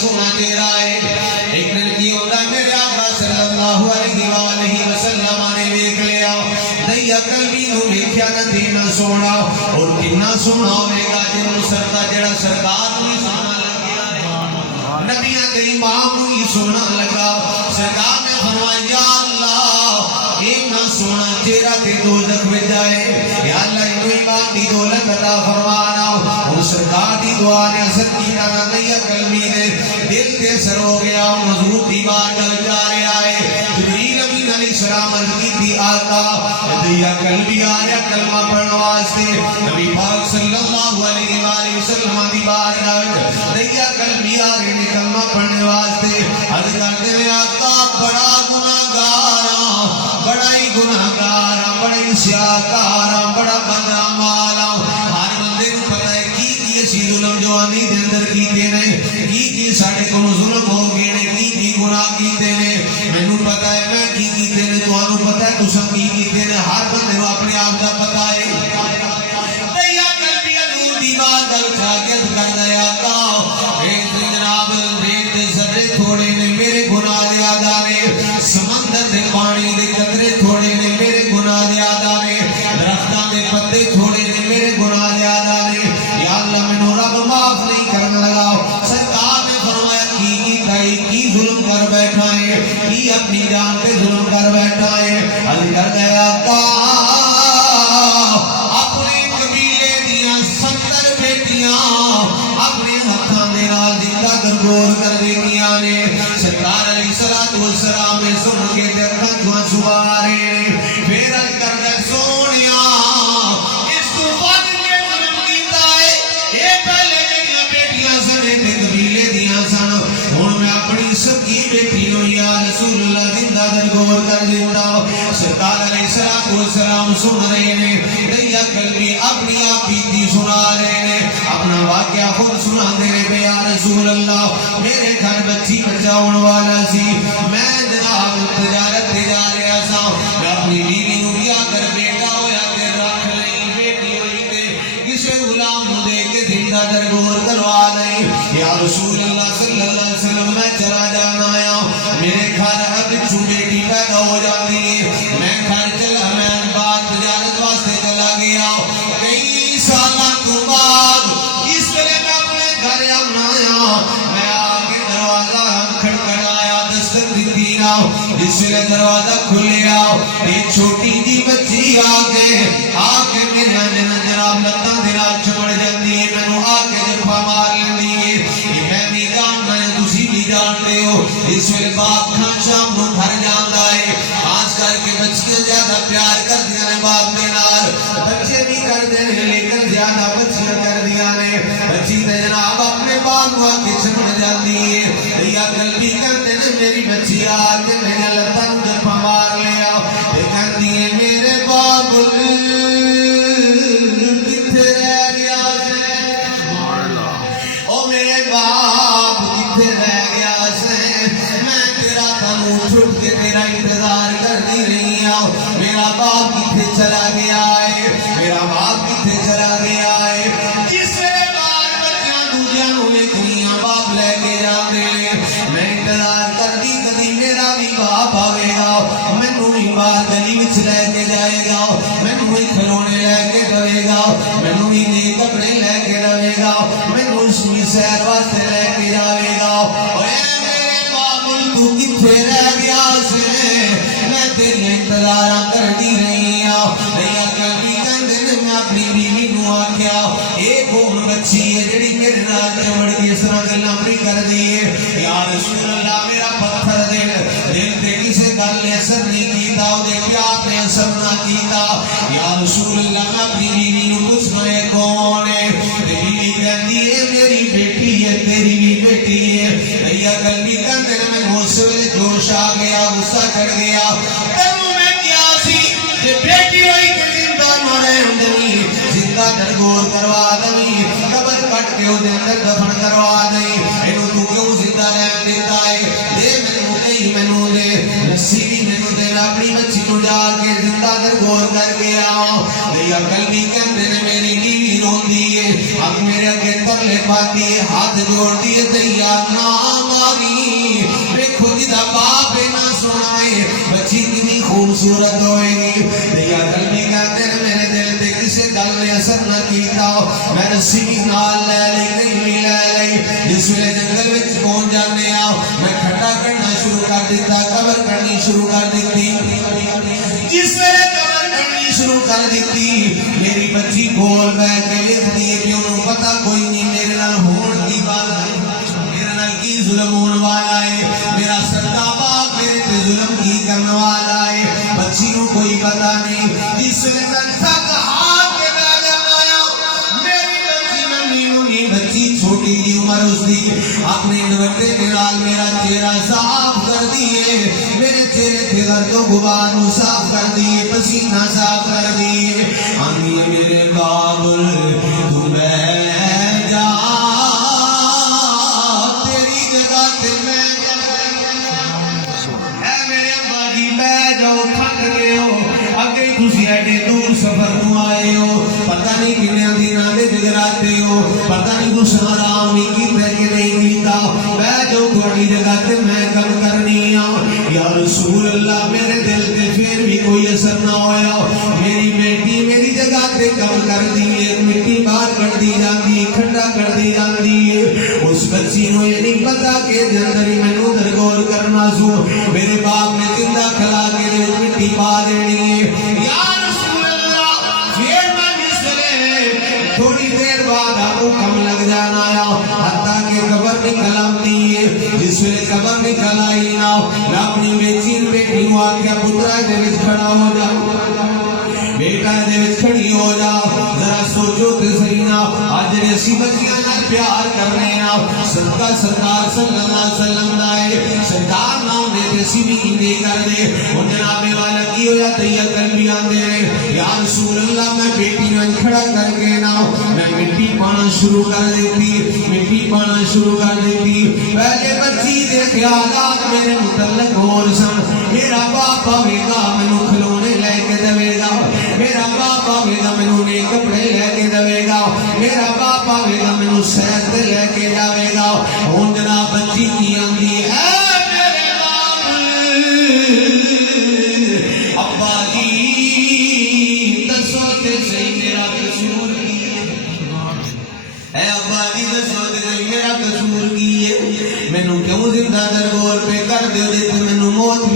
سونا چہرہ ہے. ایک دن کی ہوتا میرے آقا صلی اللہ علیہ وسلم نے دیکھ لیا دیا قلبی نو ویکھیا نہ دینا سونا اور کتنا سونا ہوئے گا جنوں سردا جڑا سرکار نو سونا لگیا ہے نبیاں دے امام نو سونا لگا. سرکار نے فرمایا یا اللہ اتنا سونا چہرہ تے دوزخ میں جائے یا اللہ انہوں ایمان دی دولت عطا فرمانا. اور سرکار دی دعا نے اثر کی طرح دیا قلبی نے دل تے سر ہو گیا. حضور دی بات کر جا رہا ہے جبریل امین علیہ السلام عرض کی تھی آقا دیا قلبی آ رہا کلمہ پڑھنے واسطے. نبی پاک صلی اللہ علیہ وآلہ وسلم دی بات کر دیا قلبی آ رہے کلمہ پڑھنے واسطے. عرض کرتے ہیں آقا بڑا گناہگاراں بڑا ہی گناہگاراں بڑا ہی سیاہکاراں بڑا بدعمالاں. ہر بندے کو پتہ ہے کی اسی ظلم جوانی دے اندر کیتے نے کی ساڈے کو ظلم ہو گئے نے کی گناہ کیتے نے. مینوں پتہ ہے میں کی کیتے نے تانوں پتہ ہے تساں کی کیتے نے. ہر بندے کو اپنے آپ دا پتہ ہے. دیا قلبی حضور دی بات دا شاگرد کردا ہے آقا اے جناب ریت دے ذرے تھوڑے نے میرے گناہ زیادہ نے. سمندر دے پانی دے قطرے تھوڑے نے میرے گناہ زیادہ نے. درختاں دے پتے تھوڑے نے میرے گناہ زیادہ نے. یا اللہ مینوں رب معاف نہیں کرنے لگا. سرکار نے فرمایا کی ظلم کر بیٹھا ہے کی اپنی جان پہ ظلم کر بیٹھا ہے. عرض کر گیا اپنے قبیلے دیاں 70 بیٹیاں اپنے ہتھاں دے نال زندہ گرگور کر دیتیاں نے. سرکار علیہ السلام نے سن کے تے اکھاں چوں آنسو آ رہے نے. پھر عرض کردا سونیا اس تو ود کے ظلم کیتا ہے. اے پہلے میری بیٹیاں سنے تے قبیلے دیاں سن ہن میں اپنی سکی بیٹی نو یا رسول اللہ زندہ گرگور کر دیتا. سرکار علیہ السلام سن رہے نے دیا قلبی اپنی آپ بیتی سنا رہے نے اپنا واقعہ خود سنا دے رہے. یا رسول اللہ میرے گھر بچی بچاؤن والا سی میں جناب تجارت تے جا رہا سا میں اپنی بیوی نو کیا کر بیٹا ہویا تے رکھ لئی بیٹی ہوئی تے کسے غلام نو دے کے زندہ درگور کروا دئی. یا رسول اللہ صلی اللہ علیہ وسلم میں چلا جانا آیا میرے گھر اب بیٹی پیدا ہو جاتی ہے. میں گھر چلا میں بعد تجارت واسطے چلا گیا. کئی سالاں تو بعد اس ویلے میں اپنے گھر آیا میں آگے دروازہ کھڑکڑایا دستک دیتی نا. اس ویلے دروازہ کھلیا ایک چھوٹی جی بچی آگے میرے جناب لتاں دے نال چمڑ جاندی ہے مینوں آ کے جفا مار لیندی ہے. میں بھی جاننا ہے تسی بھی جانتے ہو. اس ویلے باپ کھان شام نو گھر جاندا ہے خاص کر کے بچیاں زیادہ پیار کردیاں نے باپ دے نال. بچے بھی کردے نے لیکن زیادہ بچیاں کردیاں نے. بچی تے جناب اپنے باپ نو آ کے چمڑ جاندی ہے. یا قلبی کہندے نے میری بچی آ کے میرے لتاں نو جفا مار لیا تے کہندی ہے میرے باپ کتھے رہ گیا سے او میرے باپ کتھے رہ گیا سے. میں تیرا تنو چھٹ کے تیرا انتظار کرتی رہی ہوں. میرا باپ کتھے چلا گیا ہے میرا باپ کتھے چلا گیا ہے. جس بار بچیاں دوجیاں نو ویکھنیاں باپ لے کے جاندے نے میں انتظار کرتی کدی میرا بھی باپ آوے گا مینوں بھی باہر گلی وچ لے کے جائے گا مینوں بھی کھلونے لے کے دے گا مینوں بھی نئے کپڑے لے کے دے گا مینوں سوئی سیر واسطے لے کے جائے گا. اے میرے باپ تو کتھے رہ گیا سے میں تیرے انتظاراں کرتی رہی ہوں. دیا قلبی کہندے نے میں اپنی بیوی نو آکھیا اے کون بچی ہے جڑی میرے نال چمڑ کے اس طرح گلاں پئی کردی ہے. یا رسول اللہ میرا پتھر دل تے کسے گل نے اثر نہیں کیتا او دے پیار نے اثر نہ کیتا. یا رسول اللہ میں اپنی بیوی نو پوچھنا ہے کون ہے تے بیوی کہندی ہے میری بیٹی ہے تیری بھی بیٹی ہے. دیا قلبی کہندے نے میں غصے وچ جوش آ گیا غصہ چڑھ گیا. تینوں میں کیا سی کہ بیٹی ہوئی تے زندہ نہ رہن دیں زندہ درگور کروا دیں قبر کٹ کے او دے اندر دفن کروا دیں. اینو تو کیوں زندہ رہن دیتا ہے دے مینوں نہیں مینوں دے سیدھی مینوں دے اپنی بچی نو جا کے زندہ درگور کر کے آؤ. دیا قلبی کہندے نے میری بیوی روندی ہے اب میرے اگے ترلے پا آتی ہے ہاتھ جوڑ دیے دیا نہ ماری دیکھو جدا باپ نہ سنائے بچی کتنی خوبصورت ہوئے گی دیا کلمی کہتے ہیں میرے دل پہ کسی گل نے اثر نہ کیتا میں رسی بھی نال لے لی کہیں بھی لے لی جس ویلے جنگل وچ پہنچ جانے آؤ میں کھٹا کرنا شروع کر دیتا قبر کرنی شروع کر دیتی جس ویلے قبر کرنی شروع کر دیتی میری بچی کول بیٹھ کے ویکھدی ہے کہ انہوں پتہ کوئی نہیں میرے نال ہون کی بات ہے میرے نال کی ظلم ہون والا ہے میرا سردا باپ میرے پہ ظلم کی کرنے والا ہے بچی کو کوئی پتہ نہیں جس ویلے میں تھک ہار کے بیٹھ جانا میری بچی ننھی بچی چھوٹی جی عمر اس دی اپنے نوٹے کے نال میرا چہرہ صاف کر دیے میرے چہرے تھے درد و غبار صاف کر دیے پسینہ صاف کر دیے آنی میرے بابل تو بیٹھ جا تیری جگہ تے میں اے میرے ابا جی بیٹھ جاؤ تھک گئے ہو اگے تسی ایڈے دور سفر تو آئے ہو پتہ نہیں کنے دنوں دے جگراتے ہو پتہ نہیں تساں آرام نہیں کیتا کہ نہیں کیتا بیٹھ جاؤ تھوڑی جگہ تے میں گل کرنی ہوں یا رسول اللہ میرے دل تے پھر بھی کوئی اثر نہ ہویا میری بیٹی میری جگہ تے کم کر دی ہے مٹی باہر کر دی جاندی ہے کھڈا کر دی جاندی ہے اس بچی نو یہ نہیں پتا کہ اندر ہی مینوں درگور کرنا سو میرے باپ نے زندہ کھلا کے مٹی پا دینی ہے یا رسول اللہ پھر میں مسلے تھوڑی دیر بعد آپ کو کم لگ جانا ہے حتیٰ کہ قبر نکل آتی ہے جس ویلے قبر نکل آئی نا میں اپنی بیٹی ہوں آکھیا پترا دے وچ کھڑا ہو جا بیٹا دے وچ کھڑی ہو جا ذرا سوچو تے صحیح نا اج جڑے اسی بچیاں نال پیار کرنے آ صدقہ سرکار صلی اللہ علیہ وسلم دا ہے سرکار نام دے تے اسی بھی کیندے کر دے او جناب والا کی ہویا تیا کر بھی آندے رہے یا رسول اللہ میں بیٹی نال کھڑا کر کے نا میں مٹی پانا شروع کر دیتی مٹی پانا شروع کر دیتی پہلے بچی دے خیالات میرے متعلق اور سن میرا باپ آوے گا مینوں کھلونے لے کے دے گا میرا باپ آوے گا مینوں نئے کپڑے لے کے دے گا میرا باپ آوے گا مینوں سیر تے لے کے جاوے گا ہن جناب بچی کی آندی ہے میرے باپ ابا جی دسو تے صحیح میرا قصور کی ہے اے ابا جی دسو تے صحیح میرا قصور کی ہے مینوں کیوں زندہ درگور پہ کر دیو تے مینوں موت